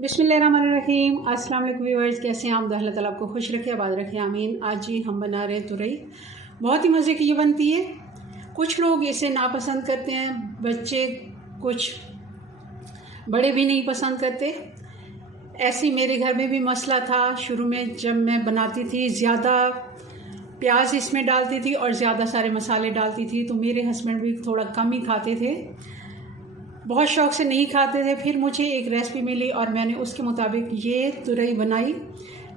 बिस्मिल्लाहिर्रहमानिर्रहीम। अस्सलाम वालेकुम व्यूअर्स, कैसे हैं आप? अल्लाह ताला आपको खुश रखे, आबाद रखे, आमीन। आज जी हम बना रहे हैं तुरई। बहुत ही मज़े की ये बनती है। कुछ लोग इसे नापसंद करते हैं, बच्चे कुछ बड़े भी नहीं पसंद करते। ऐसे ही मेरे घर में भी मसला था शुरू में, जब मैं बनाती थी ज़्यादा प्याज इसमें डालती थी और ज़्यादा सारे मसाले डालती थी, तो मेरे हस्बैंड भी थोड़ा कम ही खाते थे, बहुत शौक़ से नहीं खाते थे। फिर मुझे एक रेसिपी मिली और मैंने उसके मुताबिक ये तुरई बनाई,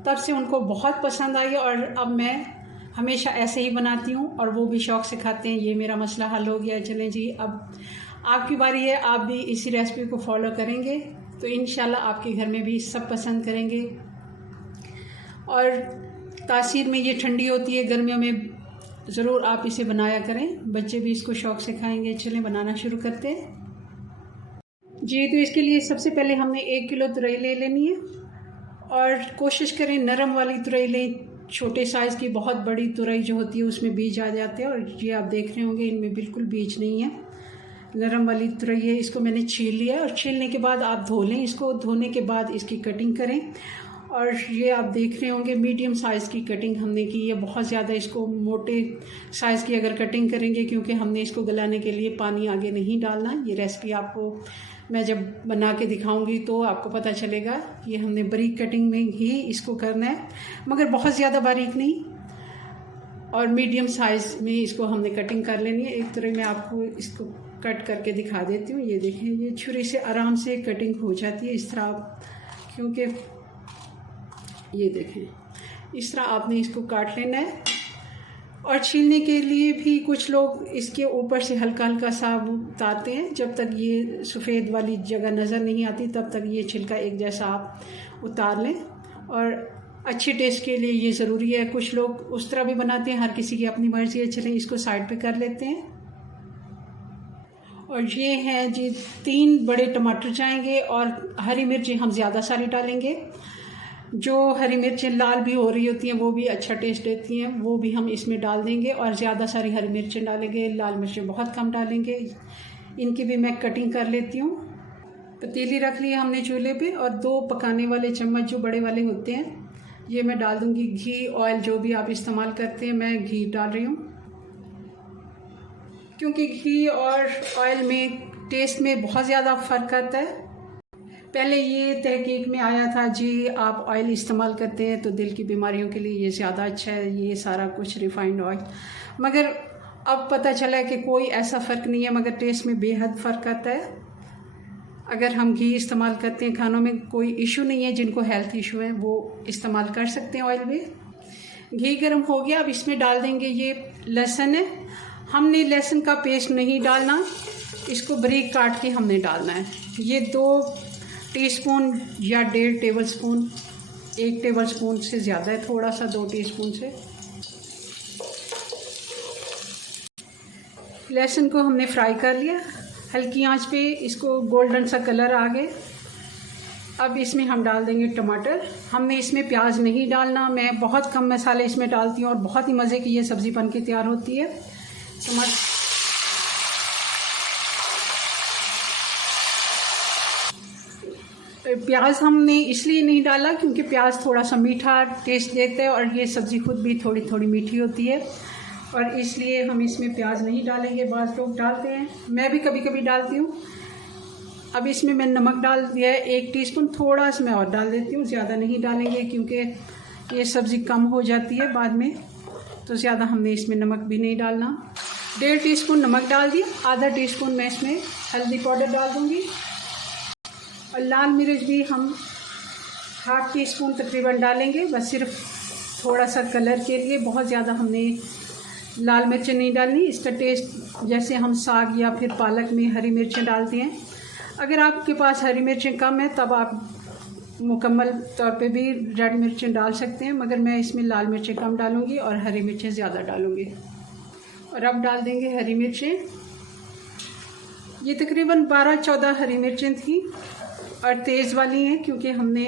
तब से उनको बहुत पसंद आई और अब मैं हमेशा ऐसे ही बनाती हूँ और वो भी शौक़ से खाते हैं। ये मेरा मसला हल हो गया। चलें जी, अब आपकी बारी है, आप भी इसी रेसिपी को फॉलो करेंगे तो इंशाल्लाह आपके घर में भी सब पसंद करेंगे। और तासीर में ये ठंडी होती है, गर्मियों में ज़रूर आप इसे बनाया करें, बच्चे भी इसको शौक़ से खाएंगे। चलें बनाना शुरू करते हैं जी। तो इसके लिए सबसे पहले हमने 1 किलो तुरई ले लेनी है और कोशिश करें नरम वाली तुरई लें। छोटे साइज़ की बहुत बड़ी तुरई जो होती है उसमें बीज आ जाते हैं और ये आप देख रहे होंगे इनमें बिल्कुल बीज नहीं है। नरम वाली तुरई है। इसको मैंने छील लिया और छीलने के बाद आप धो लें। इसको धोने के बाद इसकी कटिंग करें और ये आप देख रहे होंगे मीडियम साइज़ की कटिंग हमने की है। बहुत ज़्यादा इसको मोटे साइज़ की अगर कटिंग करेंगे, क्योंकि हमने इसको गलाने के लिए पानी आगे नहीं डालना। ये रेसिपी आपको मैं जब बना के दिखाऊंगी तो आपको पता चलेगा। ये हमने बारीक कटिंग में ही इसको करना है, मगर बहुत ज़्यादा बारीक नहीं, और मीडियम साइज़ में इसको हमने कटिंग कर लेनी है। एक तरह मैं आपको इसको कट करके दिखा देती हूँ। ये देखें, ये छुरी से आराम से कटिंग हो जाती है इस तरह आप, क्योंकि ये देखें इस तरह आपने इसको काट लेना है। और छीलने के लिए भी कुछ लोग इसके ऊपर से हल्का हल्का सा उतारते हैं। जब तक ये सफ़ेद वाली जगह नज़र नहीं आती तब तक ये छिलका एक जैसा आप उतार लें, और अच्छी टेस्ट के लिए ये ज़रूरी है। कुछ लोग उस तरह भी बनाते हैं, हर किसी की अपनी मर्ज़ी है। चलें इसको साइड पे कर लेते हैं। और ये हैं जी 3 बड़े टमाटर जाएंगे और हरी मिर्ची हम ज़्यादा सारी डालेंगे। जो हरी मिर्चें लाल भी हो रही होती हैं वो भी अच्छा टेस्ट देती हैं, वो भी हम इसमें डाल देंगे और ज़्यादा सारी हरी मिर्चें डालेंगे, लाल मिर्चें बहुत कम डालेंगे। इनकी भी मैं कटिंग कर लेती हूँ। पतीली रख ली है हमने चूल्हे पे और 2 पकाने वाले चम्मच जो बड़े वाले होते हैं ये मैं डाल दूँगी घी, ऑयल जो भी आप इस्तेमाल करते हैं। मैं घी डाल रही हूँ क्योंकि घी और ऑयल में टेस्ट में बहुत ज़्यादा फ़र्क आता है। पहले ये तहकीक में आया था जी आप ऑयल इस्तेमाल करते हैं तो दिल की बीमारियों के लिए ये ज़्यादा अच्छा है, ये सारा कुछ रिफाइंड ऑयल, मगर अब पता चला है कि कोई ऐसा फ़र्क नहीं है, मगर टेस्ट में बेहद फ़र्क आता है। अगर हम घी इस्तेमाल करते हैं खानों में कोई इशू नहीं है। जिनको हेल्थ इशू है वो इस्तेमाल कर सकते हैं ऑयल में। घी गर्म हो गया, अब इसमें डाल देंगे ये लहसुन है। हमने लहसुन का पेस्ट नहीं डालना, इसको बारीक काट के हमने डालना है। ये 2 टीस्पून या 1.5 टेबलस्पून, 1 टेबलस्पून से ज़्यादा है थोड़ा सा, 2 टीस्पून से। लहसुन को हमने फ्राई कर लिया हल्की आंच पे, इसको गोल्डन सा कलर आ गए। अब इसमें हम डाल देंगे टमाटर। हमने इसमें प्याज नहीं डालना, मैं बहुत कम मसाले इसमें डालती हूँ और बहुत ही मज़े की ये सब्ज़ी बन के तैयार होती है। टमाटर प्याज हमने इसलिए नहीं डाला क्योंकि प्याज थोड़ा सा मीठा टेस्ट देता है और ये सब्ज़ी खुद भी थोड़ी थोड़ी मीठी होती है, और इसलिए हम इसमें प्याज नहीं डालेंगे। बाज़ लोग डालते हैं, मैं भी कभी कभी डालती हूँ। अब इसमें मैं नमक डाल दिया है 1 टीस्पून, थोड़ा सा मैं और डाल देती हूँ, ज़्यादा नहीं डालेंगे क्योंकि ये सब्ज़ी कम हो जाती है बाद में, तो ज़्यादा हमने इसमें नमक भी नहीं डालना। 1.5 टीस्पून नमक डाल दिया, आधा टीस्पून मैं इसमें हल्दी पाउडर डाल दूँगी, और लाल मिर्च भी हम 1/2 टीस्पून तकरीबन डालेंगे, बस सिर्फ थोड़ा सा कलर के लिए। बहुत ज़्यादा हमने लाल मिर्चें नहीं डालनी, इसका टेस्ट जैसे हम साग या फिर पालक में हरी मिर्चें डालते हैं। अगर आपके पास हरी मिर्चें कम है तब आप मुकम्मल तौर पे भी रेड मिर्चें डाल सकते हैं, मगर मैं इसमें लाल मिर्चें कम डालूँगी और हरी मिर्चें ज़्यादा डालूँगी। और अब डाल देंगे हरी मिर्चें। ये तकरीबन 12-14 हरी मिर्चें थी और तेज़ वाली हैं क्योंकि हमने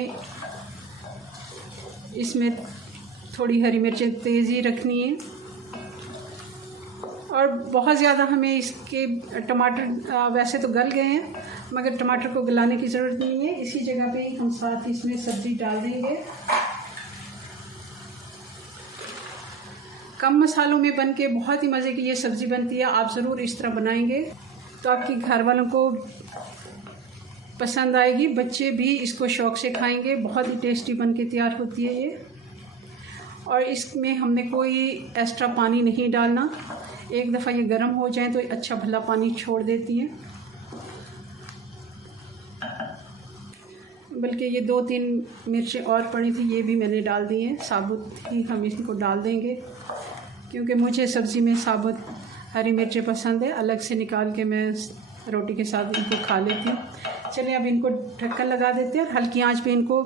इसमें थोड़ी हरी मिर्चें तेज़ ही रखनी है। और बहुत ज़्यादा हमें इसके टमाटर वैसे तो गल गए हैं, मगर टमाटर को गलाने की ज़रूरत नहीं है। इसी जगह पे हम साथ इसमें सब्ज़ी डाल देंगे। कम मसालों में बन के बहुत ही मज़े की ये सब्ज़ी बनती है। आप ज़रूर इस तरह बनाएंगे तो आपके घर वालों को पसंद आएगी। बच्चे भी इसको शौक़ से खाएंगे। बहुत ही टेस्टी बन के तैयार होती है ये। और इसमें हमने कोई एक्स्ट्रा पानी नहीं डालना। एक दफ़ा ये गर्म हो जाए तो अच्छा भला पानी छोड़ देती है। बल्कि ये 2-3 मिर्चें और पड़ी थी, ये भी मैंने डाल दी हैं। साबुत ही हम इसको डाल देंगे क्योंकि मुझे सब्ज़ी में साबुत हरी मिर्चें पसंद है। अलग से निकाल के मैं रोटी के साथ इनको खा लेती हूँ। चलिए अब इनको ढक्कन लगा देते हैं और हल्की आंच पे इनको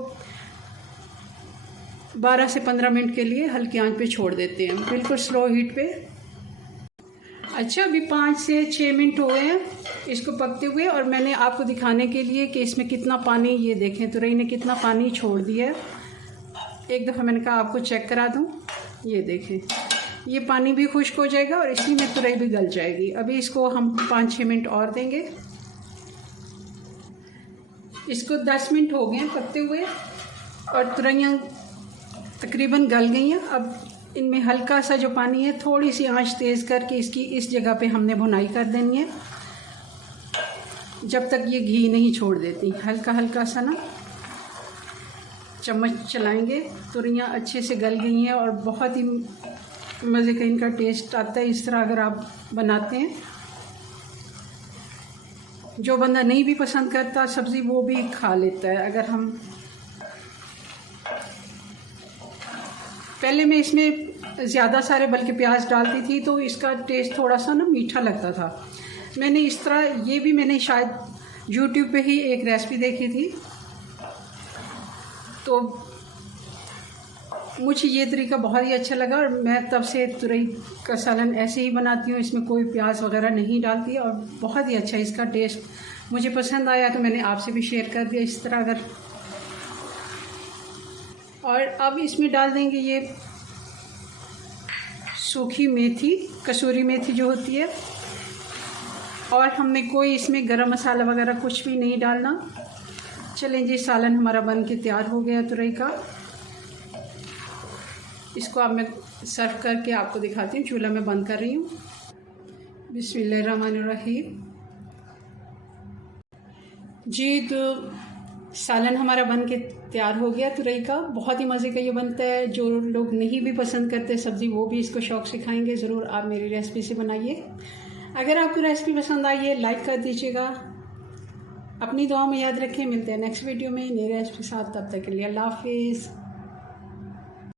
12 से 15 मिनट के लिए हल्की आंच पे छोड़ देते हैं, बिल्कुल स्लो हीट पे। अच्छा, अभी 5 से 6 मिनट हो गए हैं इसको पकते हुए और मैंने आपको दिखाने के लिए कि इसमें कितना पानी, ये देखें तुरई ने कितना पानी छोड़ दिया है। एक दफ़ा मैंने कहा आपको चेक करा दूं। ये देखें, ये पानी भी खुश्क हो जाएगा और इसी में तुरई भी गल जाएगी। अभी इसको हम 5-6 मिनट और देंगे। इसको 10 मिनट हो गए हैं पकते हुए और तुरैयाँ तकरीबन गल गई हैं। अब इनमें हल्का सा जो पानी है, थोड़ी सी आंच तेज़ करके इसकी इस जगह पे हमने भुनाई कर देनी है जब तक ये घी नहीं छोड़ देती। हल्का हल्का सा ना चम्मच चलाएंगे। तुरैयाँ अच्छे से गल गई हैं और बहुत ही मज़े का इनका टेस्ट आता है इस तरह अगर आप बनाते हैं। जो बंदा नहीं भी पसंद करता सब्ज़ी वो भी खा लेता है। अगर हम पहले मैं इसमें ज़्यादा सारे बल्कि प्याज डालती थी तो इसका टेस्ट थोड़ा सा ना मीठा लगता था। मैंने इस तरह, ये भी मैंने शायद YouTube पे ही एक रेसिपी देखी थी तो मुझे ये तरीका बहुत ही अच्छा लगा और मैं तब से तुरई का सालन ऐसे ही बनाती हूँ। इसमें कोई प्याज वगैरह नहीं डालती और बहुत ही अच्छा इसका टेस्ट मुझे पसंद आया तो मैंने आपसे भी शेयर कर दिया इस तरह। अगर और अब इसमें डाल देंगे ये सूखी मेथी, कसूरी मेथी जो होती है। और हमने कोई इसमें गरम मसाला वगैरह कुछ भी नहीं डालना। चलें जी, सालन हमारा बन के तैयार हो गया तुरई का। इसको अब मैं सर्व करके आपको दिखाती हूँ। चूल्हा में बंद कर रही हूँ। बिस्मिल्लाहिर्रहमानिर्रहीम। जी, तो सालन हमारा बन के तैयार हो गया तुरई का। बहुत ही मज़े का ये बनता है। जो लोग नहीं भी पसंद करते सब्ज़ी वो भी इसको शौक़ से खाएंगे। ज़रूर आप मेरी रेसिपी से बनाइए। अगर आपको रेसिपी पसंद आई है लाइक कर दीजिएगा। अपनी दुआ में याद रखें। मिलते हैं नेक्स्ट वीडियो में नई रेसिपी के साथ। तब तक के लिए अल्लाह हाफिज़।